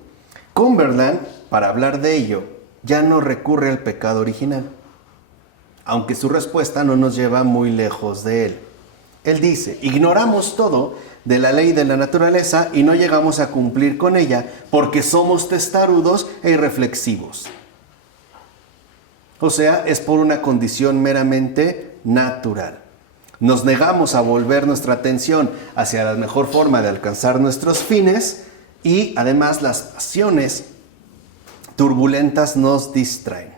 Cumberland, para hablar de ello, ya no recurre al pecado original, aunque su respuesta no nos lleva muy lejos de él. Él dice, ignoramos todo de la ley de la naturaleza y no llegamos a cumplir con ella porque somos testarudos e irreflexivos. O sea, es por una condición meramente natural. Nos negamos a volver nuestra atención hacia la mejor forma de alcanzar nuestros fines y además las pasiones turbulentas nos distraen.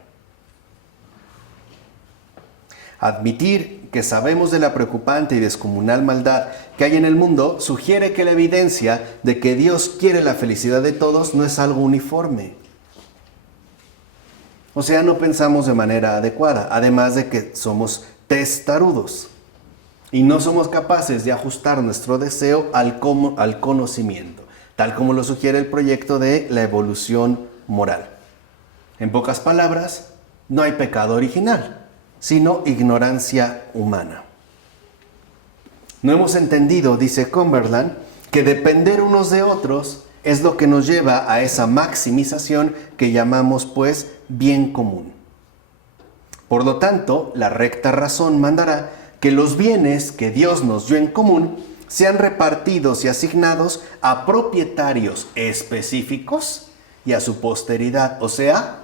Admitir que sabemos de la preocupante y descomunal maldad que hay en el mundo sugiere que la evidencia de que Dios quiere la felicidad de todos no es algo uniforme. O sea, no pensamos de manera adecuada, además de que somos testarudos y no somos capaces de ajustar nuestro deseo al conocimiento, tal como lo sugiere el proyecto de la evolución moral. En pocas palabras, no hay pecado original, sino ignorancia humana. No hemos entendido, dice Cumberland, que depender unos de otros es lo que nos lleva a esa maximización que llamamos, pues, bien común. Por lo tanto, la recta razón mandará que los bienes que Dios nos dio en común sean repartidos y asignados a propietarios específicos y a su posteridad, o sea,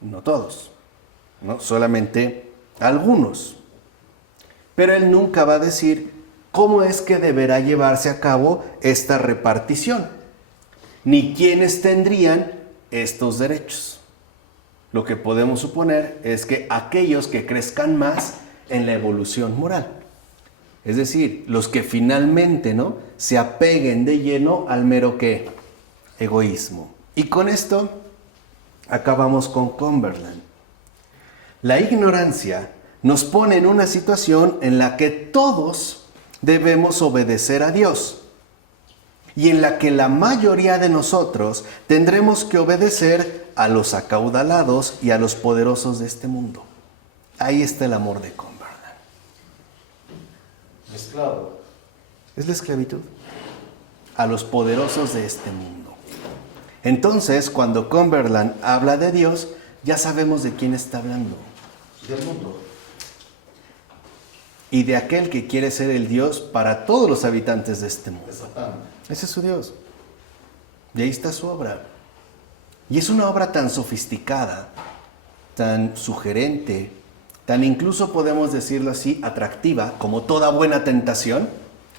no todos, no solamente algunos. Pero él nunca va a decir cómo es que deberá llevarse a cabo esta repartición, ni quiénes tendrían estos derechos. Lo que podemos suponer es que aquellos que crezcan más en la evolución moral, es decir, los que finalmente, ¿no?, se apeguen de lleno al mero ¿qué? Egoísmo. Y con esto acabamos con Cumberland. La ignorancia nos pone en una situación en la que todos debemos obedecer a Dios y en la que la mayoría de nosotros tendremos que obedecer a los acaudalados y a los poderosos de este mundo. Ahí está el amor de Cumberland. Esclavo. Es la esclavitud a los poderosos de este mundo. Entonces, cuando Cumberland habla de Dios, ya sabemos de quién está hablando. Del mundo. Y de aquel que quiere ser el Dios para todos los habitantes de este mundo. De Satán. Ese es su Dios. Y ahí está su obra. Y es una obra tan sofisticada, tan sugerente, tan incluso podemos decirlo así, atractiva, como toda buena tentación,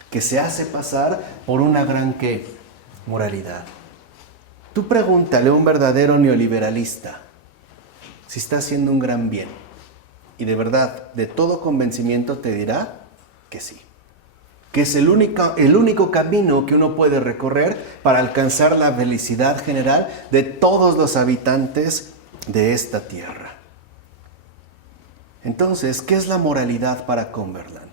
que se hace pasar por una gran ¿qué? Moralidad. Tú pregúntale a un verdadero neoliberalista si está haciendo un gran bien. Y de verdad, de todo convencimiento te dirá que sí. Que es el único camino que uno puede recorrer para alcanzar la felicidad general de todos los habitantes de esta tierra. Entonces, ¿qué es la moralidad para Cumberland?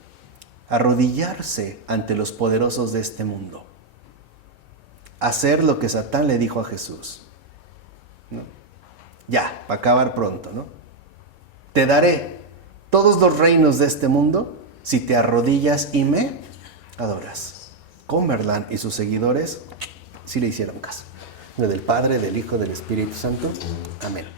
Arrodillarse ante los poderosos de este mundo. Hacer lo que Satán le dijo a Jesús. ¿No? Ya, para acabar pronto, ¿no? Te daré todos los reinos de este mundo si te arrodillas y me adoras. Cumberland y sus seguidores sí le hicieron caso. En nombre del Padre, del Hijo, del Espíritu Santo. Amén.